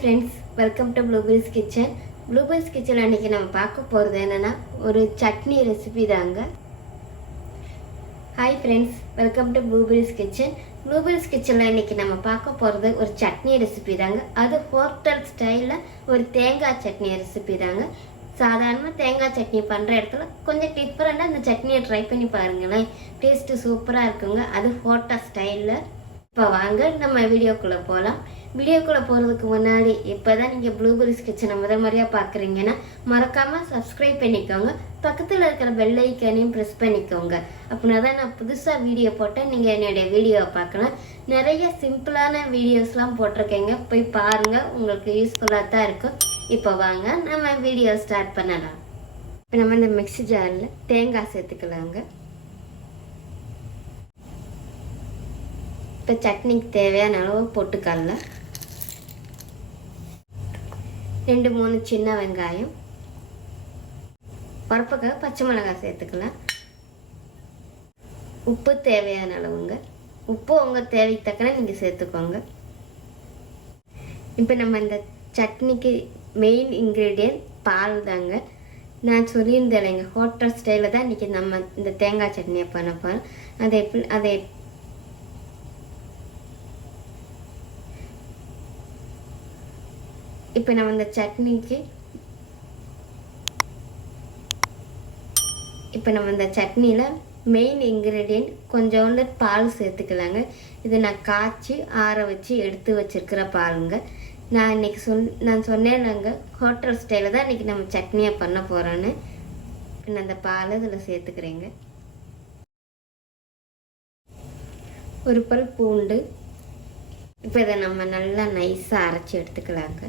Friends, welcome to blueberries kitchen. Blueberries kitchen அன்றைக்கி நம்ம பார்க்க போகிறது என்னென்னா ஒரு சட்னி ரெசிபி தாங்க. Hi friends, welcome to blueberries kitchen. Blueberries கிச்சனில் இன்றைக்கி நம்ம பார்க்க போகிறது ஒரு சட்னி ரெசிபி தாங்க. அது ஹோட்டல் ஸ்டைலில் ஒரு தேங்காய் சட்னி ரெசிபி தாங்க. சாதாரணமாக தேங்காய் சட்னி பண்ணுற இடத்துல கொஞ்சம் டிஃப்ரெண்ட்டாக இந்த சட்னியை ட்ரை பண்ணி பாருங்களேன். டேஸ்ட்டு சூப்பராக இருக்குங்க. அது ஹோட்டல் ஸ்டைலில். இப்போ வாங்க நம்ம வீடியோக்குள்ளே போகலாம். வீடியோக்குள்ளே போகிறதுக்கு முன்னாடி இப்போ தான் நீங்கள் ப்ளூபெரிஸ் கிச்சனை முதல் முறையாக பார்க்குறீங்கன்னா மறக்காமல் சப்ஸ்கிரைப் பண்ணிக்கோங்க. பக்கத்தில் இருக்கிற பெல் ஐக்கானையும் ப்ரெஸ் பண்ணிக்கோங்க. அப்படின்னா தான் நான் புதுசாக வீடியோ போட்டேன் நீங்கள் என்னுடைய வீடியோவை பார்க்கலாம். நிறைய சிம்பிளான வீடியோஸ்லாம் போட்டிருக்கேங்க, போய் பாருங்கள், உங்களுக்கு யூஸ்ஃபுல்லாக தான் இருக்கும். இப்போ வாங்க நம்ம வீடியோ ஸ்டார்ட் பண்ணலாம். இப்போ நம்ம இந்த மிக்ஸி ஜாரில் தேங்காய் சேர்த்துக்கலாங்க. இப்போ சட்னிக்கு தேவையான அளவு பொட்டுக்கடலை, 2-3 சின்ன வெங்காயம், பருப்புக்காக பச்சை மிளகாய் சேர்த்துக்கலாம். உப்பு தேவையான அளவுங்க. உப்பு உங்கள் தேவைக்கு தக்கன நீங்கள் சேர்த்துக்கோங்க. இப்போ நம்ம இந்த சட்னிக்கு மெயின் இன்க்ரீடியன்ட் பால் தாங்க. நான் சொல்லியிருந்தேன் இல்லைங்க, ஹோட்டல் ஸ்டைலில் தான் இன்றைக்கி நம்ம இந்த தேங்காய் சட்னியை பண்ண போகிறோம். அதை இப்போ நம்ம இந்த சட்னிக்கு சட்னியில் மெயின் இன்க்ரீடியன்ட் கொஞ்சோண்டு பால் சேர்த்துக்கலாங்க. இது நான் காய்ச்சி ஆற வச்சு எடுத்து வச்சுருக்கிற பாலுங்க. நான் இன்றைக்கி நான் சொன்னேன்லங்க, ஹோட்டல் ஸ்டைலில் தான் இன்றைக்கி நம்ம சட்னியை பண்ண போகிறோன்னு. நான் அந்த பால் இதில் சேர்த்துக்கிறேங்க. ஒரு பல் பூண்டு. இப்போ இதை நம்ம நல்லா நைஸாக அரைச்சி எடுத்துக்கலாங்க.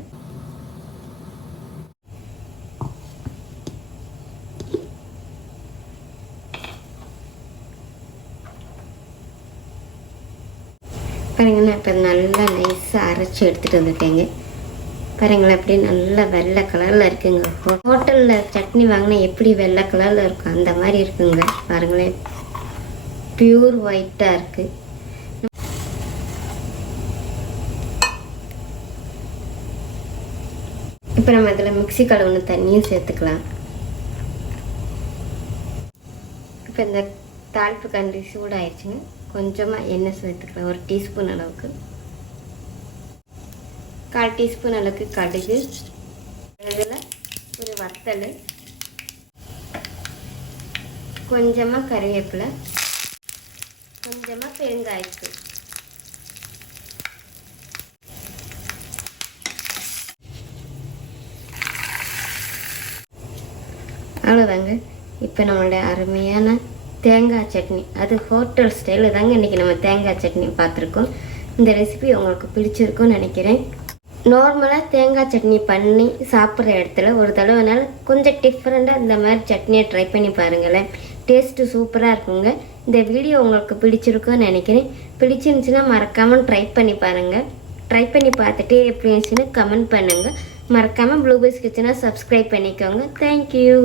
பாருங்களேன், இப்போ நல்லா நைஸாக அரைச்சி எடுத்துகிட்டு வந்துட்டேங்க. பாருங்களேன், அப்படியே நல்லா வெள்ளை கலரில் இருக்குங்க. ஹோட்டலில் சட்னி வாங்கினா எப்படி வெள்ளை கலரில் இருக்கும் அந்த மாதிரி இருக்குங்க. பாருங்களேன், பியூர் ஒயிட்டாக இருக்குது. இப்போ நம்ம இதில் மிக்ஸி கழுவுன தண்ணியும் சேர்த்துக்கலாம். இப்போ இந்த தாளிப்பு கண்டி சூடாயிடுச்சுங்க. கொஞ்சமாக எண்ணெய் சேர்த்துக்கலாம், ஒரு டீஸ்பூன் அளவுக்கு. 1/4 டீஸ்பூன் அளவுக்கு கடுகு, இதில் ஒரு வத்தல், கொஞ்சமாக கறிவேப்பிலை, கொஞ்சமாக பெருங்காயத்தூள். அவ்வளோதாங்க. இப்போ நம்மளுடைய அருமையான தேங்காய் சட்னி, அது ஹோட்டல் ஸ்டைலில் தாங்க இன்றைக்கி நம்ம தேங்காய் சட்னி பார்த்துருக்கோம். இந்த ரெசிபி உங்களுக்கு பிடிச்சிருக்கும்னு நினைக்கிறேன். நார்மலாக தேங்காய் சட்னி பண்ணி சாப்பிட்ற இடத்துல ஒரு தடவைனால கொஞ்சம் டிஃப்ரெண்ட்டாக இந்த மாதிரி சட்னியை ட்ரை பண்ணி பாருங்களேன். டேஸ்ட்டு சூப்பராக இருக்குங்க. இந்த வீடியோ உங்களுக்கு பிடிச்சிருக்கும்னு நினைக்கிறேன். பிடிச்சிருந்துச்சுன்னா மறக்காமல் ட்ரை பண்ணி பாருங்கள். ட்ரை பண்ணி பார்த்துட்டு எப்படி இருந்துச்சுன்னு கமெண்ட் பண்ணுங்கள். மறக்காமல் ப்ளூபெரிஸ் கிச்சனை சப்ஸ்கிரைப் பண்ணிக்கோங்க. தேங்க்யூ.